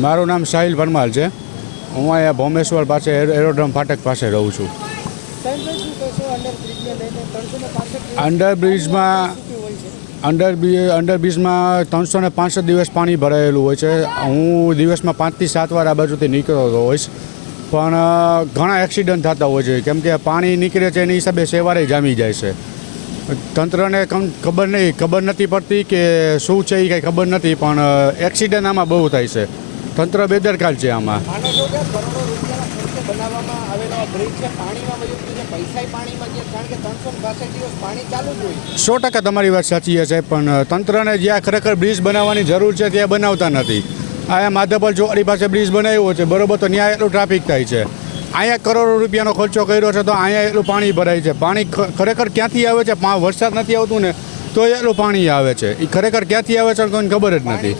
મારું નામ સાહિલ પરમાર છે. હું અહીંયા ભોમેશ્વર પાસે એરો- એરોડ્રમ ફાટક પાસે રહું છું. અંડરબ્રિજમાં અંડર અંડરબ્રિજમાં ત્રણસો ને પાંસઠ દિવસ પાણી ભરાયેલું હોય છે. હું દિવસમાં પાંચથી સાત વાર આ બાજુથી નીકળતો હોઈશ. પણ ઘણા એક્સિડન્ટ થતા હોય છે. કેમ કે પાણી નીકળે છે એની હિસાબે સેવારે જામી જાય છે. તંત્રને ખબર નહીં ખબર નથી પડતી કે શું છે એ કંઈ ખબર નથી પણ એક્સિડન્ટ આમાં બહુ થાય છે. તંત્ર બેદરકાર છે આમાં. સો ટકા તમારી વાત સાચી છે પણ તંત્રને જ્યાં ખરેખર બ્રિજ બનાવવાની જરૂર છે ત્યાં બનાવતા નથી. આ માધવપર ચોકડી પાસે બ્રિજ બનાવ્યો છે બરોબર તો ત્યાં એટલું ટ્રાફિક થાય છે. અહીંયા કરોડો રૂપિયાનો ખર્ચો કર્યો છે તો અહીંયા એટલું પાણી ભરાય છે. પાણી ખરેખર ક્યાંથી આવે છે? વરસાદ નથી આવતું ને તો એટલું પાણી આવે છે. એ ખરેખર ક્યાંથી આવે છે કોઈને ખબર જ નથી.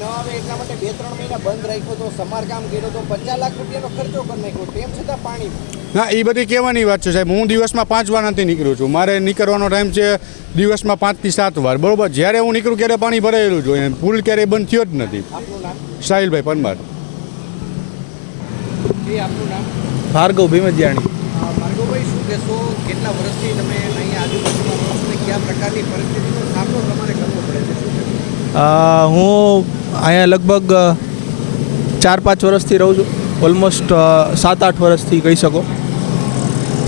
ન એ બધી કહેવાની વાત છે સાહેબ. હું દિવસમાં પાંચ વાર નથી નીકળું છું. મારે નીકળવાનો ટાઈમ છે દિવસમાં પાંચથી સાત વાર. બરોબર? જ્યારે હું નીકળું ત્યારે પાણી ભરાયેલું છું એમ પુલ ક્યારેય બંધ થયો જ નથી. સાહિલભાઈ પરમાર. આપનું નામ? ભાર્ગવ ભીમજિયાણી. ભાર્ગવભાઈ શું કહેશો? કેટલા વર્ષથી તમે અહીંયા આજુબાજુમાં રહો છો કયા પ્રકારની પરિસ્થિતિનો સામનો તમારે કરવો પડે છે? હું અહીંયા લગભગ ચાર પાંચ વર્ષથી રહું છું. ઓલમોસ્ટ સાત આઠ વર્ષથી કહી શકો.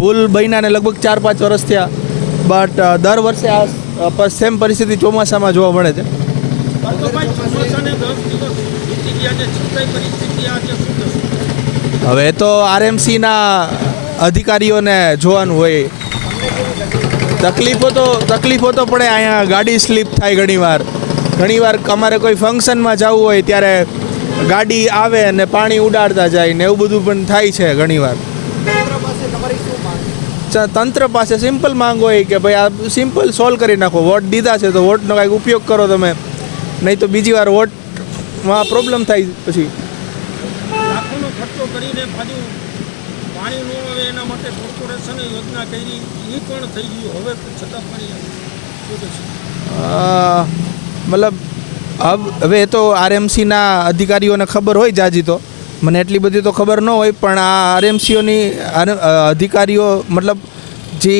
પુલ બન્યાને લગભગ ચાર પાંચ વર્ષ થયા. બટ દર વર્ષે આ સેમ પરિસ્થિતિ ચોમાસામાં જોવા મળે છે. ભાઈ ચોમાસાને દસ દિવસ વીતી ગયા છે. છતાંય પરિસ્થિતિ આજે શું થશે હવે તો આરએમસીના અધિકારીઓને જોવાનું હોય. તકલીફો તો તકલીફો તો પડે, અહીંયા ગાડી સ્લીપ થાય ઘણીવાર. ઘણીવાર અમારે કોઈ ફંક્શનમાં જવું હોય ત્યારે ગાડી આવે અને પાણી ઉડાડતા જાય ને એવું બધું પણ થાય છે ઘણીવાર. તંત્ર પાસે સિમ્પલ માંગ હોય કે ભાઈ આ સિમ્પલ સોલ્વ કરી નાખો. વોટ દીધા છે તો વોટનો કાંઈક ઉપયોગ કરો તમે. નહીં તો બીજી વાર વોટમાં પ્રોબ્લેમ થાય પછી. ખર્ચો કરીને પાછું પાણી ન આવે એના માટે કોર્પોરેશને યોજના કરી એ પણ થઈ ગયું. હવે છતાં પણ શું કહેશો મતલબ હવે એ તો આરએમસીના અધિકારીઓને ખબર હોય જાજી તો. મને એટલી બધી તો ખબર ન હોય પણ આ આરએમસીઓની અધિકારીઓ મતલબ જે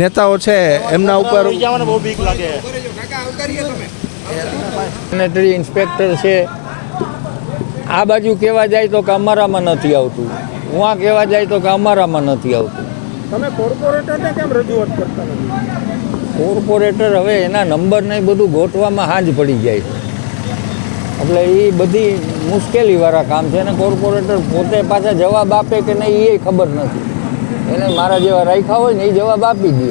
નેતાઓ છે એમના ઉપર કાકા સેનેટરી ઇન્સ્પેક્ટર છે આ બાજુ કહેવા જાય તો કે અમારામાં નથી આવતું. ઉहाँ કહેવા જાય તો કે અમારામાં નથી આવતું. તમે કોર્પોરેટરને કેમ રજૂઆત કરતા નથી? કોર્પોરેટર હવે એના નંબર નહીં બધું ગોઠવામાં હાજ પડી જાય. છે એટલે એ બધી મુશ્કેલીવાળા કામ છે અને કોર્પોરેટર પોતે પાછા જવાબ આપે કે નહીં એ ખબર નથી. એને મારા જેવા રાખ્યા હોય ને એ જવાબ આપી દે.